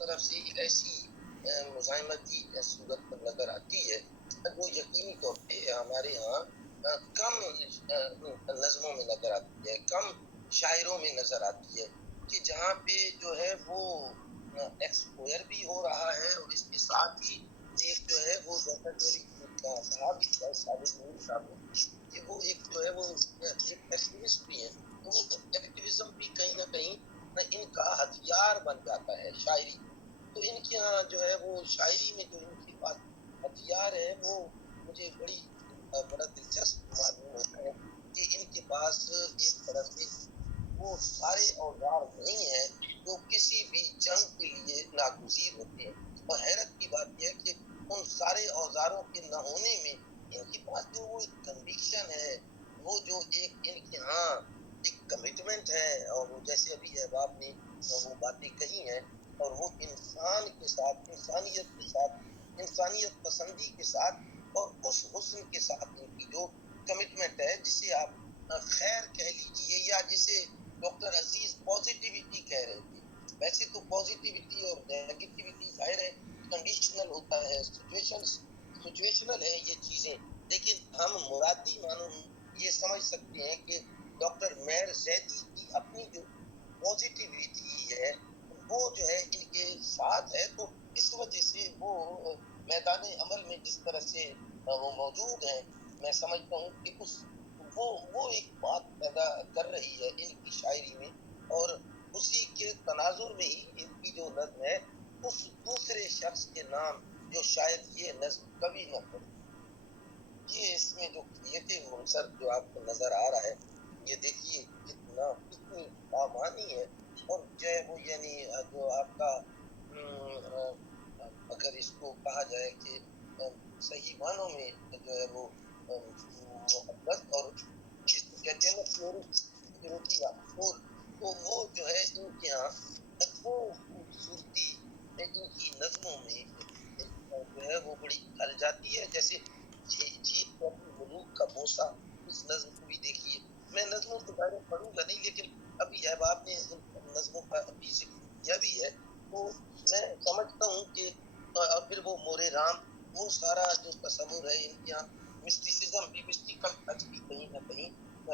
طرف سے ایک ایسی مزاحمتی صورت نظر آتی ہے جو یقینی طور پہ ہمارے ہاں کم نظموں میں نظر آتی ہے، کم شاعروں میں نظر آتی ہے، کہ جہاں پہ جو ہے وہ ایکسپوئر بھی ہو رہا ہے، اور اس کے ساتھ ہی ایک جو ہے وہ جیسا کہ کہا بھی ہے ثابت نور صاحب نے کہ وہ ایک جو ہے وہ ایک ایکٹیوسٹ بھی ہے، تو وہ ایکٹیویزم بھی کہیں نہ کہیں ان کا ہتھیار بن جاتا ہے شاعری. تو ان کے یہاں جو ہے وہ شاعری میں جو ان کے پاس ہتھیار ہے وہ مجھے بڑا دلچسپ معلوم ہوتا ہے کہ ان کے پاس ایک طرح سے وہ سارے اوزار نہیں ہیں جو کسی بھی جنگ کے لیے ناگزیر ہوتے ہیں. اور حیرت کی بات یہ ہے کہ ان سارے اوزاروں کے نہ ہونے میں ان کے پاس جو وہ ایک کنوکشن ہے، وہ جو ایک ان کے ہاں ایک کمٹمنٹ ہے، اور وہ جیسے ابھی احباب نے وہ باتیں کہی ہیں، اور وہ انسان کے ساتھ، انسانیت کے ساتھ، انسانیت پسندی کے ساتھ، اور اس حسن کے ساتھ ان کی جو کمٹمنٹ ہے، جسے آپ خیر کہہ لیجئے یا جسے ڈاکٹر عزیز پازیٹیوٹی کہہ رہے تھے. ویسے تو پازیٹیوٹی اور نیگیٹیوٹی ظاہر ہے کنڈیشنل ہوتا ہے، سچویشنل ہے یہ چیزیں، لیکن ہم مرادی معنوں میں یہ سمجھ سکتے ہیں کہ ڈاکٹر مہر زیدی کی اپنی جو پازیٹیوٹی ہے وہ جو ہے ان کے ساتھ ہے، تو اس وجہ سے وہ میدان عمل میں جس طرح سے وہ موجود ہیں، میں سمجھتا ہوں کہ وہ ایک بات پیدا کر رہی ہے ان کی شاعری میں، اور اسی کے تناظر میں ہی ان کی جو نظم ہے اس دوسرے شخص کے نام جو شاید یہ نظم کبھی نہ پڑے. یہ اس میں جو کریٹو عنصر جو آپ کو نظر آ رہا ہے، یہ دیکھیے کتنی بامانی ہے، اور جو ہے وہ یعنی جو آپ کا اگر اس کو کہا جائے کہ صحیح معنوں میں جو ہے وہ محبت اور جس کو کہتے ہیں نا پیورٹی کا پھول، تو وہ جو ہے ان کے یہاں وہ خوبصورتی ان کی نظموں میں جو ہے وہ بڑی ڈھل جاتی ہے. جیسے جیت ملوک کا بوسہ، اس نظم کو بھی دیکھیے. میں نظموں کے بارے میں پڑھوں گا نہیں، لیکن ابھی احباب نے نظموں کا ابھی ذکر کیا بھی ہے، تو میں سمجھتا ہوں کہ اور پھر وہ مورے رام، وہ سارا جو تصور ہے ان کے یہاں مسٹیسزم بھی، مسٹیکل ٹچ بھی کہیں نہ کہیں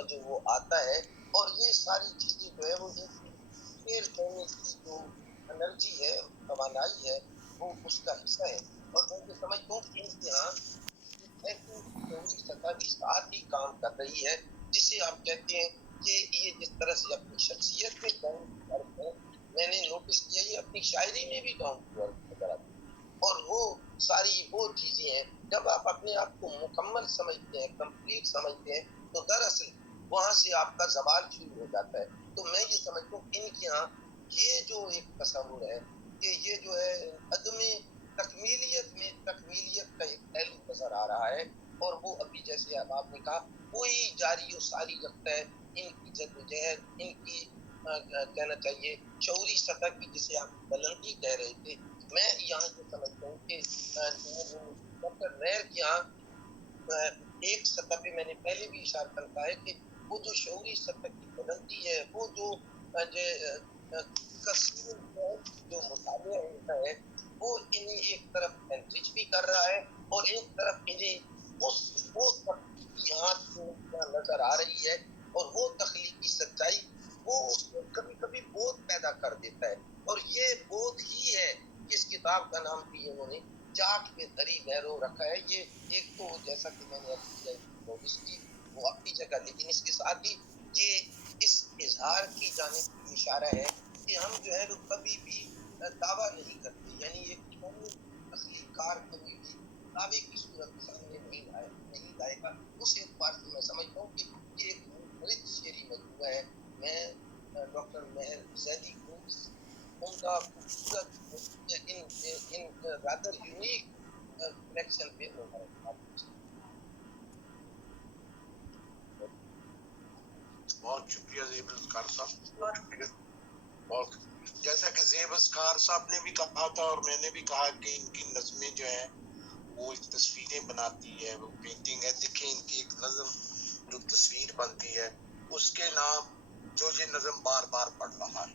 جو وہ آتا ہے، اور یہ ساری چیزیں جو ہے وہ ان کی شعر کہنے کی جو انرجی ہے، توانائی ہے، وہ اس کا حصہ ہے. اور میں یہ سمجھتا ہوں کہ ان کے یہاں ایسی سطح بھی ساتھ ہی کام کر رہی ہے، جسے آپ کہتے ہیں کہ یہ جس طرح سے اپنی شخصیت میں ڈاؤن ٹو ارتھ ہے، میں نے نوٹس کیا یہ اپنی شاعری میں بھی ڈاؤن ٹو ارتھ نظر آتی ہے. اور وہ ساری وہ چیزیں ہیں جب آپ اپنے آپ کو مکمل سمجھتے ہیں، کمپلیٹ سمجھتے ہیں، تو دراصل وہاں سے آپ کا زوال شروع ہو جاتا ہے. تو میں یہ سمجھتا ہوں ان کے یہاں یہ جو ایک تصور ہے کہ یہ جو ہے عدم تکمیلیت میں تکمیلیت کا ایک پہلو نظر آ رہا ہے، اور وہ ابھی جیسے اب آپ نے کہا وہی جاری و ساری رکھتا ہے ان کی جدوجہد، ان کی کہنا چاہیے شعوری سطح کی جسے آپ بلندی کہہ رہے تھے. میں یہاں یہ سمجھتا ہوں کہ ڈاکٹر مہر کے یہاں ایک سطح پہ میں نے پہلے بھی اشارہ کرتا ہے کہ وہ جو شعوری سطح کی بلندی ہے، وہ جو کثیر جو مطالعہ ہوتا ہے وہ انہیں ایک طرف انرچ بھی کر رہا ہے، اور ایک طرف انہیں وہ تخلیقی نظر آ رہی ہے، اور وہ تخلیقی سچائی وہ اس کو کبھی کبھی بودھ پیدا کر دیتا ہے. اور یہ بودھ ہی ہے کہ اس کتاب کا نام بھی انہوں نے چاک پہ دری بہرو رکھا ہے. یہ ایک تو جیسا کہ میں نے کی وہ اپنی جگہ، لیکن اس کے ساتھ ہی یہ اس اظہار کی جانب اشارہ ہے کہ ہم جو ہے وہ کبھی بھی دعویٰ نہیں کرتے، یعنی ایک تخلیق کار کبھی بھی دعوے کی صورت سامنے نہیں لائے گا. اس اعتبار سے میں سمجھتا ہوں کہ یہ ایک منفرد شعری مجموعہ ہے. میں ڈاکٹر مہر زیدی کو اس عمدہ خوبصورت ان رادر یونیک کلیکشن پہ بہت شکریہ زیب اذکار صاحب. بہت جیسا کہ زیب اذکار صاحب نے بھی کہا تھا اور میں نے بھی کہا کہ ان کی نظمیں جو ہیں وہ تصویریں بناتی ہے، وہ پینٹنگ ہے. دیکھیں ان کی ایک نظم جو تصویر بنتی ہے اس کے نام جو یہ نظم بار بار پڑھ رہا ہے،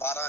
12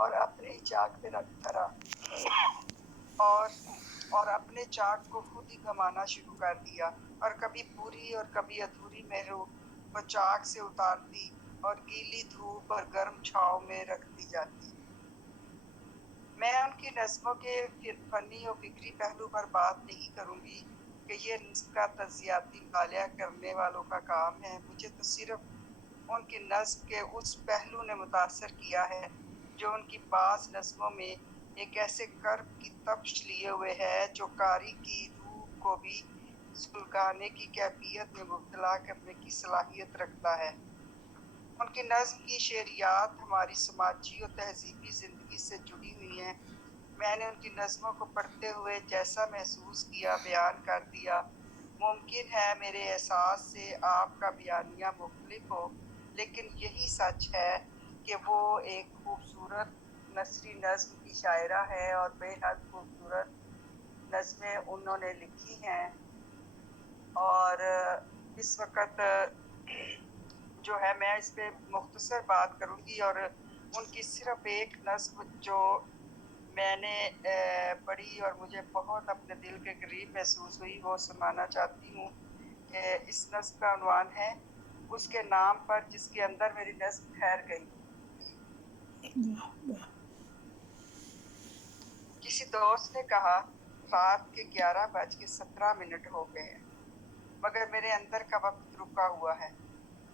اور اپنی چاک پہ رکھ دھرا اور اپنے چاک کو خود ہی گھمانا شروع کر دیا، اور کبھی پوری اور کبھی ادھوری میں وہ چاک سے اتارتی اور گیلی دھوپ اور گرم چھاؤں میں رکھ دی جاتی۔ میں ان کی نظموں کے فنی اور فکری پہلو پر بات نہیں کروں گی کہ یہ نظم کا تجزیاتی مطالعہ کرنے والوں کا کام ہے۔ مجھے تو صرف ان کی نظم کے اس پہلو نے متاثر کیا ہے جو ان کی بعض نظموں میں ایک ایسے کرب کی تپش لیے ہوئے ہے جو قاری کی روح کو بھی سلگانے کی کیفیت میں مبتلا کرنے کی صلاحیت رکھتا ہے۔ ان کی نظم کی شعریات ہماری سماجی اور تہذیبی زندگی سے جڑی ہوئی ہیں۔ میں نے ان کی نظموں کو پڑھتے ہوئے جیسا محسوس کیا بیان کر دیا۔ ممکن ہے میرے احساس سے آپ کا بیانیہ مختلف ہو، لیکن یہی سچ ہے کہ وہ ایک خوبصورت نثری نظم کی شاعرہ ہے اور بے حد خوبصورت نظمیں انہوں نے لکھی ہیں۔ اور اس وقت جو ہے میں اس پہ مختصر بات کروں گی، اور ان کی صرف ایک نظم جو میں نے پڑھی اور مجھے بہت اپنے دل کے قریب محسوس ہوئی وہ سنانا چاہتی ہوں۔ کہ اس نظم کا عنوان ہے اس کے نام پر جس کے اندر میری نظم ٹھہر گئی۔ کسی دوست نے کہا رات کے 11:17 ہو گئے ہیں، مگر میرے اندر کا وقت رکا ہوا ہے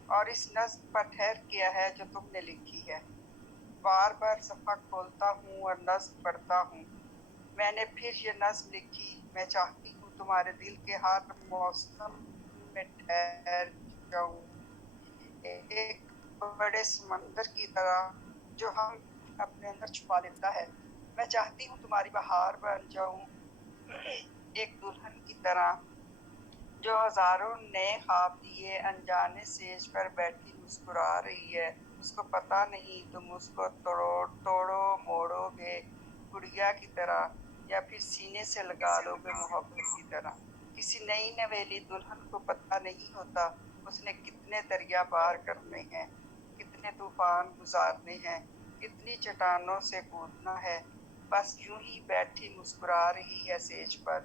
اور اس نظم پر ٹھہر گیا ہے جو تم نے لکھی ہے۔ بار بار صفحہ کھولتا ہوں اور نظم پڑھتا ہوں۔ میں نے پھر یہ نظم لکھی، میں چاہتی ہوں تمہارے دل کے ہر موسم میں ٹھہر جاؤں، ایک بڑے سمندر کی طرح جو ہم اپنے اندر چھپا لیتا ہے۔ میں چاہتی ہوں تمہاری بہار بن جاؤں، ایک دلہن کی طرح جو ہزاروں نئے خواب لیے انجانے سیج پر بیٹھی مسکرا رہی ہے۔ اس کو پتہ نہیں تم اس کو توڑو موڑو گے گڑیا کی طرح یا پھر سینے سے لگا لو گے محبت کی طرح۔ کسی نئی نویلی دلہن کو پتہ نہیں ہوتا اس نے کتنے دریا پار کرنے ہیں، کتنے طوفان گزارنے ہیں، کتنی چٹانوں سے کودنا ہے۔ بس یوں ہی بیٹھی مسکرا رہی ہے سیج پر،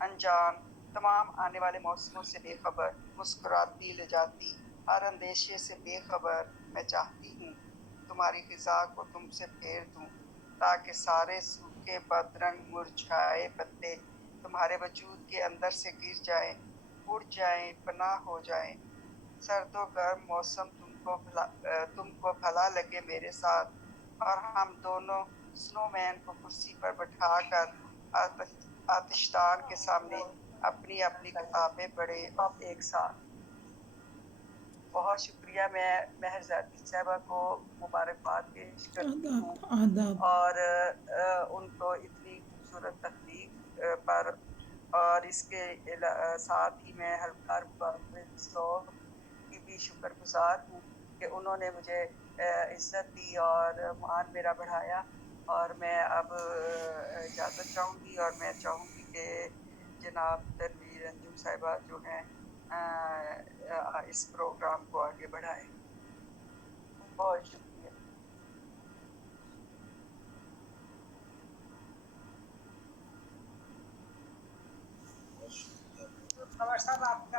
انجان، تمام آنے والے موسموں سے بے خبر، مسکراتی لے جاتی، ہر اندیشے سے بے خبر۔ میں چاہتی ہوں تمہاری خزاں کو تم سے پھیر دوں تاکہ سارے سوکھے بدرنگ مرجھائے پتے تمہارے وجود کے اندر سے گر جائیں، اڑ جائیں، پناہ ہو جائیں۔ سرد و گرم موسم تم کو بھلا لگے میرے ساتھ، اور ہم دونوں سنو مین کو کرسی پر بٹھا کر آتشدان کے سامنے اپنی اپنی کتابیں پڑھے ایک ساتھ۔ بہت شکریہ۔ میں مہر زادی صاحبہ کو مبارکباد پیش کرتی ہوں اور ان کو اتنی خوبصورت تخلیق پر، اور اس کے ساتھ ہی میں ہلکار کی بھی شکر گزار ہوں کہ انہوں نے مجھے عزت دی اور مان میرا بڑھایا۔ اور میں اب اجازت چاہوں گی اور میں چاہوں گی کہ جناب تنویر انجم صاحبہ جو ہیں اس پروگرام کو آگے بڑھائیں۔ بہت شکریہ۔ خبر صاحب آپ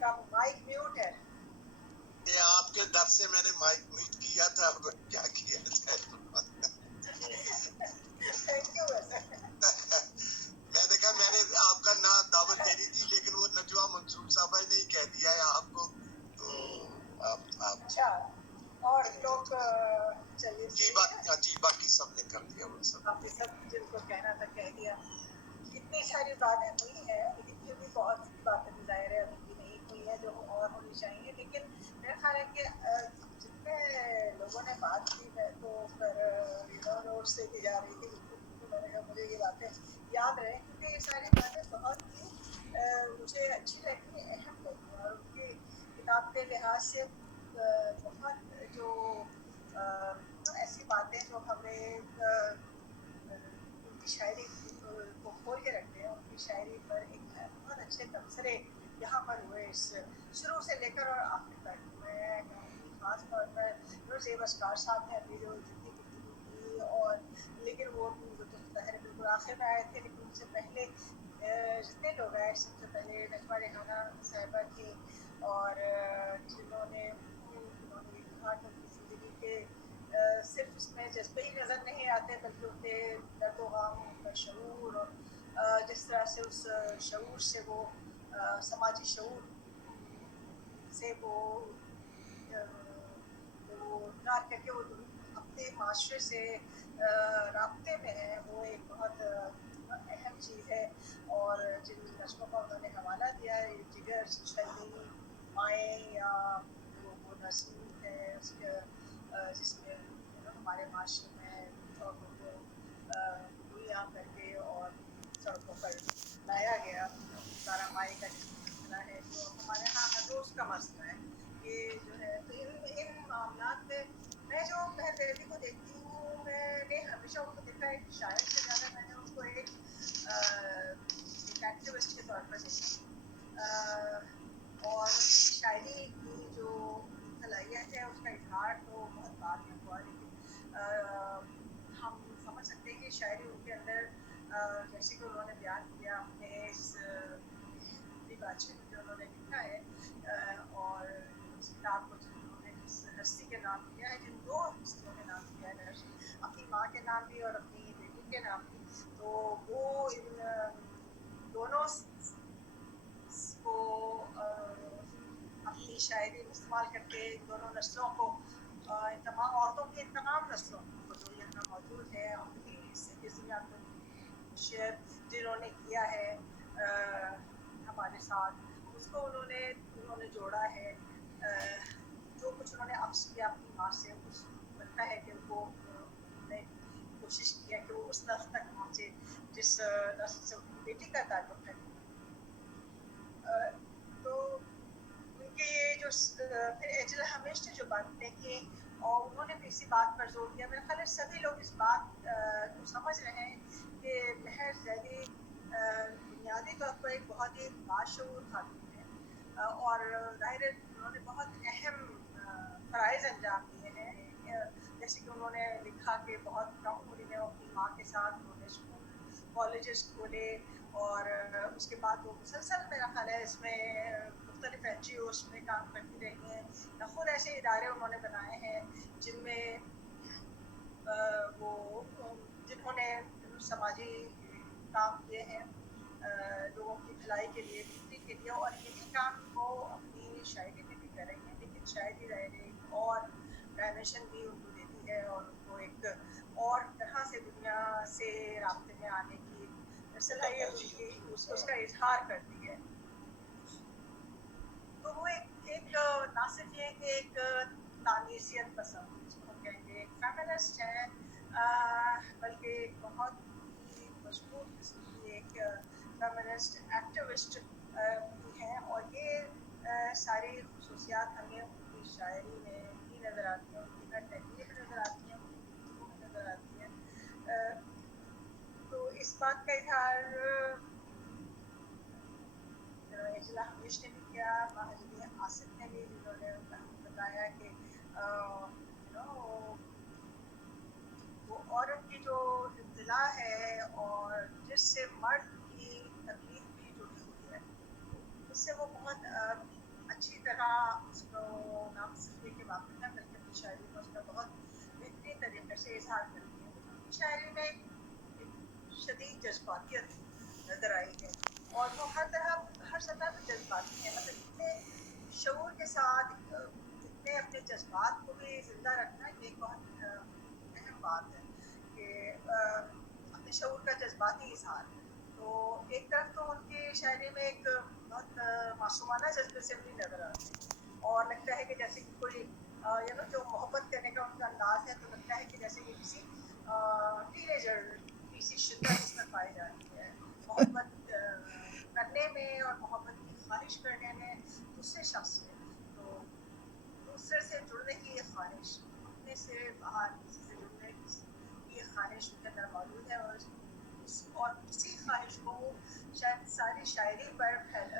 کا مائک میوٹ ہے۔ یہ آپ کے در سے میں نے مائک میوٹ کیا تھا، اب کیا کیا جائے۔ تھینک یو ویسے۔ میں نے کہا میں نے آپ کا نہ دعوت دینی تھی لیکن وہ نجوہ منصور صاحبہ نے ہی کہہ دیا ہے آپ کو، تو آپ اچھا اور لوگ چلیے جی باقی سب نے کر دیا، وہ سب آپ نے سب جن کو کہنا تھا کہہ دیا۔ اتنی ساری باتیں ہوئی ہیں لیکن پھر بھی بہت سی باتیں ظاہر ہے ابھی بھی نہیں ہوئی ہیں جو اور ہونی چاہیے، لیکن میرا خیال ہے کہ جتنے لوگوں نے بات کی ہے تو پھر روڈ سے بھی جا رہی تھی تو میں نے کہا مجھے یہ باتیں یاد رہیں کیونکہ یہ ساری باتیں بہت ہی مجھے اچھی لگی، اہم لگی، اور ان کی کتاب کے لحاظ سے بہت جو ایسی باتیں جو ہمیں ان کی شاعری کو کھول کے رکھتے ہیں، ان کی شاعری پر ایک بہت اچھے تبصرے یہاں پر ہوئے اس شروع سے لے کر اور آخر تک۔ میں کہوں گی خاص طور پر زیب اسکار صاحب نے ابھی جو جتنی اور لیکن وہ تو ظاہر ہے بالکل آخر میں آئے تھے، لیکن ان سے پہلے جتنے لوگ آئے سب سے پہلے نجمہ ریحانہ صاحبہ تھی، اور جنہوں نے یہ کہا کہ ان کی زندگی کے صرف اس میں جذبے ہی نظر نہیں آتے بلکہ ان کے درد و غم، ان کا شعور، اور جس طرح سے اس شعور سے وہ سماجی شعور سے وہ کار کر کے وہ اپنے معاشرے سے رابطے میں ہے، وہ ایک بہت اہم چیز ہے۔ اور جن نسلوں کا انہوں نے حوالہ دیا ہے، جگر چھلنی مائیں یا وہ نسل ہے اس کے جس میں ہمارے معاشرے میں عورتوں کو گولیاں کر کے اور سڑکوں پر لایا گیا، سارا مائی کا جس میں مسئلہ ہے جو ہمارے یہاں ہر روز کا مسئلہ ہے، یہ جو ہے تو ان معاملات میں میں جو مہر دیوی کو دیکھتی ہوں، میں نے ہمیشہ ان کو دیکھا ایک شاعر سے زیادہ میں نے ان کو ایک ایکٹیوسٹ کے طور پر دیکھا، اور شاعری کی جو صلاحیت ہے اس کا اظہار تو بہت بعد میں ہوا، لیکن ہم سمجھ سکتے ہیں کہ شاعری ان کے اندر جیسے کہ انہوں نے بیان کیا اپنے اس بادشاہ جو انہوں نے لکھا ہے، اور اس کتاب کو انہوں نے جس ہستی کے نام دیا ہے، جن دو ہستیوں کے نام دیا ہے، اپنی ماں کے نام بھی اور اپنی بیٹی کے نام بھی، تو وہ ان دونوں کو اپنی شاعری میں استعمال کر کے ان دونوں نسلوں کو، ان تمام عورتوں کی ان تمام نسلوں کو جو یہاں موجود ہے، اپنی دنیا کو شیئر جنہوں نے کیا ہے ہمارے ساتھ، اس کو انہوں نے جوڑا ہے، جو کچھ انہوں نے عکس کیا اپنی ماں سے، اس لگتا ہے کہ وہ انہوں نے کوشش کی ہے کہ وہ اس نسل تک پہنچے جس نسل سے ان کی بیٹی کا تعلق ہے۔ تو ان کے یہ جو پھر ایجل ہمیش نے جو باتیں کی اور انہوں نے بھی اسی بات پر زور دیا، میرے خیال ہے سبھی لوگ اس بات کو سمجھ رہے ہیں کہ مہر زیدی بنیادی طور پر ایک بہت ہی باشعور خاتون ہے، اور ظاہر ہے انہوں نے بہت اہم فرائض انجام دیے ہیں، جیسے کہ انہوں نے لکھا کہ بہت کم عمری میں اپنی ماں کے ساتھ انہوں نے اسکول کالجز کھولے، اور اس کے بعد وہ مسلسل میرا خیال ہے اس میں مختلف NGOs میں کام کرتی رہی ہیں، یا خود ایسے ادارے انہوں نے بنائے ہیں جن میں وہ جنہوں نے سماجی کام کیے ہیں لوگوں کی بھلائی کے لیے، بہتری کے لیے، اور یہی کام وہ اپنی شاعری میں بھی کر رہی ہیں، لیکن شاعری ظاہر ایک اور ڈائمینشن بھی ان کو دیتی ہے اور ان کو ایک اور طرح سے دنیا سے رابطے میں آنے کی صلاحیت ان کی اس کا اظہار کرتی ہے۔ تو وہ ایک نہ صرف یہ کہ ایک تانیثیت پسند جس کو ہم کہیں گے ایک فیمنسٹ ہے، بلکہ ایک بہت ہی مضبوط قسم کی ایک فیمنسٹ ایکٹیوسٹ بھی ہیں، اور یہ ساری خصوصیات ہمیں ان کی شاعری میں بھی نظر آتی ہیں، ان کی ہر تحریر نظر آتی ہیں، ان کی گفتگو میں نظر آتی ہیں۔ تو اس بات کا اظہار ایجلا ہمیش نے بھی کیا، ماہرین آصف نے بھی، جنہوں نے بتایا کہ وہ عورت کی جو ابتلا ہے اور جس سے مرد کی تکلیف بھی جڑی ہوئی ہے، اس سے وہ بہت اچھی طرح اس کو نام صرف کے واقف ہے، بلکہ اپنی شاعری میں اس کا بہت بہترین طریقے سے اظہار کرتی ہے۔ ان کی شاعری میں ایک شدید جذباتیت نظر آئی ہے، اور وہ ہر سطح پہ جذباتی ہیں، مطلب اتنے شعور کے ساتھ اتنے اپنے جذبات کو بھی زندہ رکھنا، یہ ایک بہت اہم بات ہے کہ اپنے شعور کا جذباتی اظہار۔ تو ایک طرف تو ان کی شاعری میں ایک بہت معصومانہ جذبے سے بھی نظر آتے ہیں، اور لگتا ہے کہ جیسے کہ کوئی جو محبت کرنے کا ان کا انداز ہے، تو لگتا ہے کہ جیسے کہ کسی ٹینیجر کی سی شدت اس میں پائی جاتی ہے، محبت کرنے میں اور محبت کی خواہش کرنے میں دوسرے شخص سے، تو دوسرے سے جڑنے کی یہ خواہش، اپنے سے باہر کسی سے جڑنے کی یہ خواہش ان کے اندر موجود ہے، اور اسی خواہش کو وہ شاید ساری شاعری پر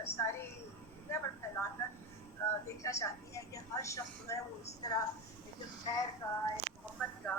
ساری دنیا پر پھیلا کر دیکھنا چاہتی ہیں کہ ہر شخص جو ہے وہ اس طرح ایک خیر کا، ایک محبت کا،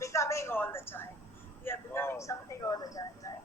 becoming all the time, we are becoming something all the time, right?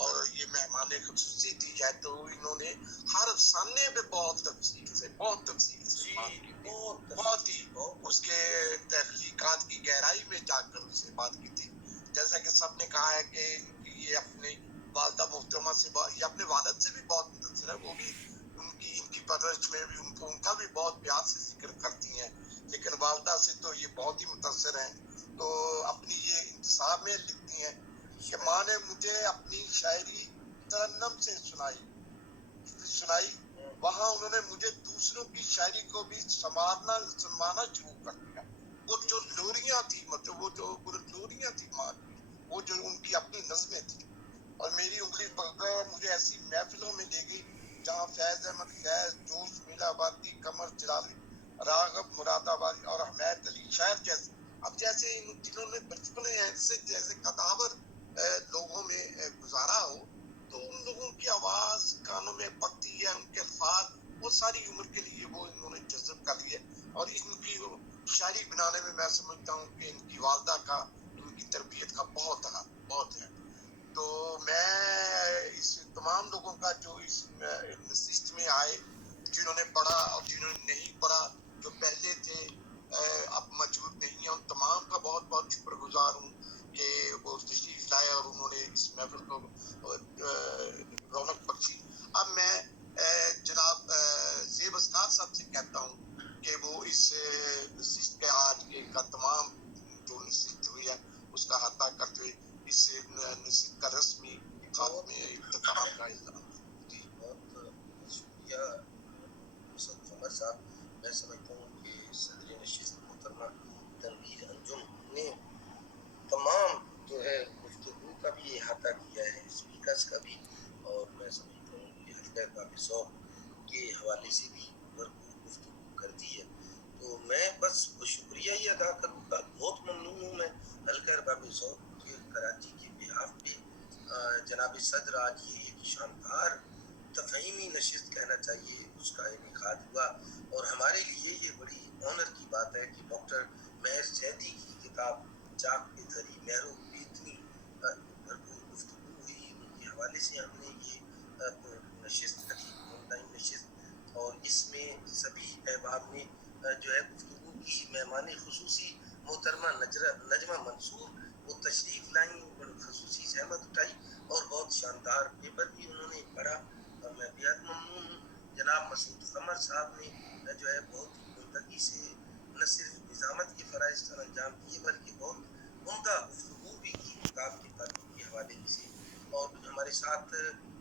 اور یہ مہمان خصوصی تھی ہے تو انہوں نے ہر سامنے پہ بہت تفصیل سے بات کی تھی، بہت ہی اس کے تحقیقات کی گہرائی میں جا کر اس سے بات کی تھی. جیسا کہ سب نے کہا ہے کہ یہ اپنے والدہ محترمہ سے یہ اپنے والد سے بھی بہت متاثر ہے، وہ بھی ان کی پرورش میں بھی ان کا بھی بہت پیار سے ذکر کرتی ہیں، لیکن والدہ سے تو یہ بہت ہی متاثر ہیں. تو اپنی یہ انتصاب میں لکھتی ہیں کہ ماں نے مجھے اپنی شاعری ترنم سے سنائی، وہاں انہوں نے مجھے دوسروں کی شاعری کو بھی سنوانا شروع کر دیا. وہ جو لوریاں تھی، مطلب وہ جو لوریاں تھی ماں کی، وہ جو ان کی اپنی نظمیں تھی. اور میری انگلی پکڑ مجھے ایسی محفلوں میں لے گئی جہاں فیض احمد فیض، جوش میلا آبادی، قمر جلالی، راغب مراد آبادی اور حمید علی شاعر جیسے اب جیسے جنہوں نے بچپنے ایسے جیسے قداور لوگوں میں گزارا ہو، تو ان لوگوں کی آواز کانوں میں پکتی ہے، ان کے الفاظ وہ ساری عمر کے لیے وہ انہوں نے جذب کر لیے. اور ان کی شاعری بنانے میں سمجھتا ہوں کہ ان کی والدہ کا، ان کی تربیت کا بہت ہے. تو میں اس تمام لوگوں کا جو اس نشست میں آئے، جنہوں نے پڑھا اور جنہوں نے نہیں پڑھا، جو پہلے تھے اب موجود نہیں ہیں، ان تمام کا بہت شکر گزار ہوں کہ وہ تشریف لائے اور انہوں نے اس محفل کو رونق بخشی. اب میں جناب زیب اسکار صاحب سے کہتا ہوں کہ وہ اس نشست کے آج کا تمام جو نشست ہوئی ہے اس کا احاطہ کرتے ہوئے اس نشست کا رسمی خاتمے اختتام کا اعلان. جی بہت شکریہ مصعب عمر صاحب. میں سمجھتا ہوں کہ صدر نشست محترمہ تنویر انجم نے تمام جو ہے گفتگو کا بھی احاطہ کیا ہے، اسپیکرز کا بھی، اور میں سمجھتا ہوں کہ حلقہ باب ذوق کے حوالے سے بھی بھرپور گفتگو کر دی ہے. تو میں بس شکریہ ہی ادا کروں گا. بہت ممنون ہوں میں حلقہ باب ذوق کے کراچی کے بہاف پہ. جناب صدر آج یہ ایک شاندار تفہیمی نشست کہنا چاہیے اس کا انعقاد ہوا، اور ہمارے لیے یہ بڑی آنر کی بات ہے کہ ڈاکٹر مہر زیدی کی کتاب چاک پہ دھری مہروں پہ اتنی بھرپور گفتگو ہوئی، ان کے حوالے سے ہم نے یہ نشست کری، آن لائن نشست، اور اس میں سبھی احباب نے جو ہے گفتگو کی. مہمان خصوصی محترمہ نجمہ منصور وہ تشریف لائیں، خصوصی زحمت اٹھائی اور بہت شاندار پیپر بھی انہوں نے پڑھا. میں بہت ممنون ہوں. جناب مسعود قمر صاحب نے جو ہے بہت ہی عمدگی سے نہ صرف نظامت کے فرائض سر انجام دیے بلکہ بہت عمدہ گفتگو بھی کی کتاب کے تعلق کے حوالے سے. اور ہمارے ساتھ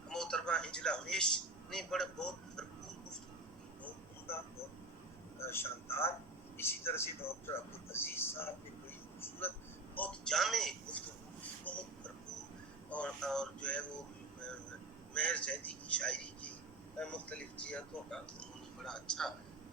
محترمہ انجلا ہمیش نے بہت بھرپور گفتگو کی، بہت عمدہ، بہت شاندار. اسی طرح سے ڈاکٹر عبدالعزیز صاحب نے بڑی خوبصورت، بہت جامع گفتگو کی، بہت بھرپور، اور جو ہے وہ مہر زیدی کی شاعری کی مختلف جہتوں کا انہوں نے بڑا اچھا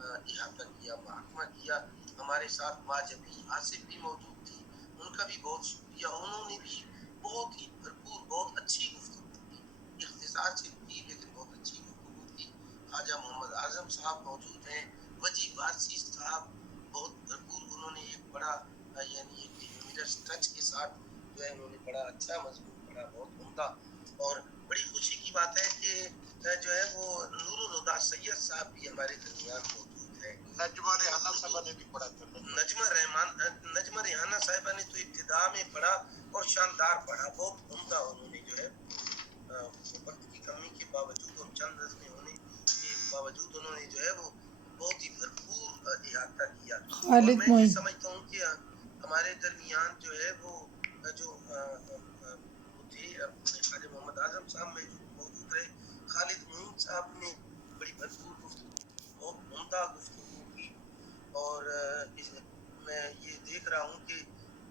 احاطہ کیا، محاکمہ کیا. ہمارے ساتھ ماجبی آصف بھی موجود تھی، ان کا بھی بہت شکریہ. انہوں نے بھی بہت ہی بھرپور، بہت اچھی گفتگو کی، اختصار سے کی لیکن بہت اچھی گفتگو کی. خواجہ محمد اعظم صاحب موجود ہیں، وجی وارسی صاحب بہت بھرپور، انہوں نے ایک بڑا یعنی ایک ہیومرس ٹچ کے ساتھ جو ہے انہوں نے بڑا اچھا مضمون پڑھا، بہت عمدہ. اور بڑی خوشی کی بات ہے کہ جو ہے وہ نور الہدا سید صاحب بھی ہمارے درمیان موجود ہیں. نجمہ ریحانہ صاحبہ نے بھی پڑھا تھا. نجمہ ریحانہ صاحبہ نے تو ابتدا میں پڑھا اور شاندار پڑھا، بہت عمدہ. انہوں نے جو ہے وقت کی کمی کے باوجود اور چند نظمیں ہونے کے باوجود انہوں نے جو ہے وہ بہت ہی بھرپور احاطہ کیا. اور میں یہ سمجھتا ہوں کہ ہمارے درمیان جو ہے وہ جو تھے خواجہ محمد اعظم صاحب موجود رہے. خالد معین صاحب نے بڑی بھرپور گفتگو، بہت عمدہ گفتگو کی. اور میں یہ دیکھ رہا ہوں کہ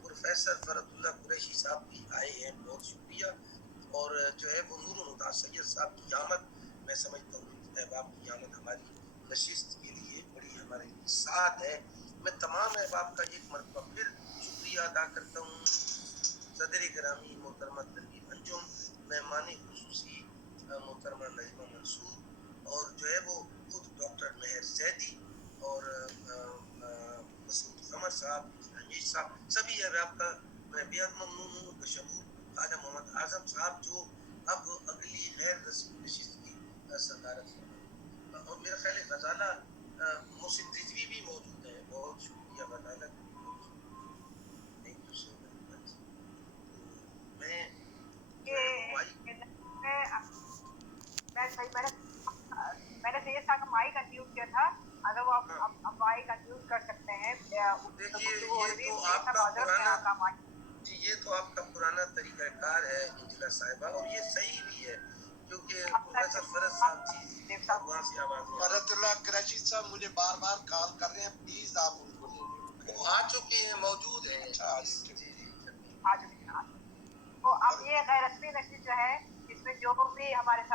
پروفیسر فرد اللہ قریشی صاحب بھی آئے ہیں، بہت شکریہ. اور جو ہے وہ نور الہدا سید صاحب کی آمد، میں سمجھتا ہوں احباب کی آمد ہماری نشست کے لیے بڑی ہمارے لیے سعادت ہے. میں تمام احباب کا ایک مرتبہ پھر شکریہ ادا کرتا ہوں. صدر گرامی محترمہ تنویر انجم، مہمان خصوصی محترمہ نجمہ منصور، اور جو ہے وہ خود ڈاکٹر مہر زیدی اور مسعود قمر صاحب، ہمیش صاحب، سبھی احباب کا میں بےحد ممنون ہوں. بشمول خواجہ محمد اعظم صاحب جو اب اگلی غیر رسمی نشست کی صدارت فرمائے. اور میرا خیال ہے غزالہ محسن رضوی بھی موجود ہے. بہت شکریہ غزالہ. تھینک یو سو مچ. میں میں نے سید صاحب کا مائک انمیوٹ کیا تھا, اگر وہ آپ مائک انمیوٹ کر سکتے ہیں. جی یہ تو آپ کا پرانا طریقہ کار ہے انجلا صاحبہ, اور یہ صحیح بھی ہے کیونکہ پروفیسر فرد صاحب جی وہاں سے آواز فرد اللہ قریشی صاحب مجھے بار بار کال کر رہے ہیں, پلیز آپ ان کو لے لیں. وہ آ چکے ہیں, موجود ہیں. اچھا تو اب یہ غیر رسمی نشست جو ہے اس میں جو بھی ہمارے ساتھ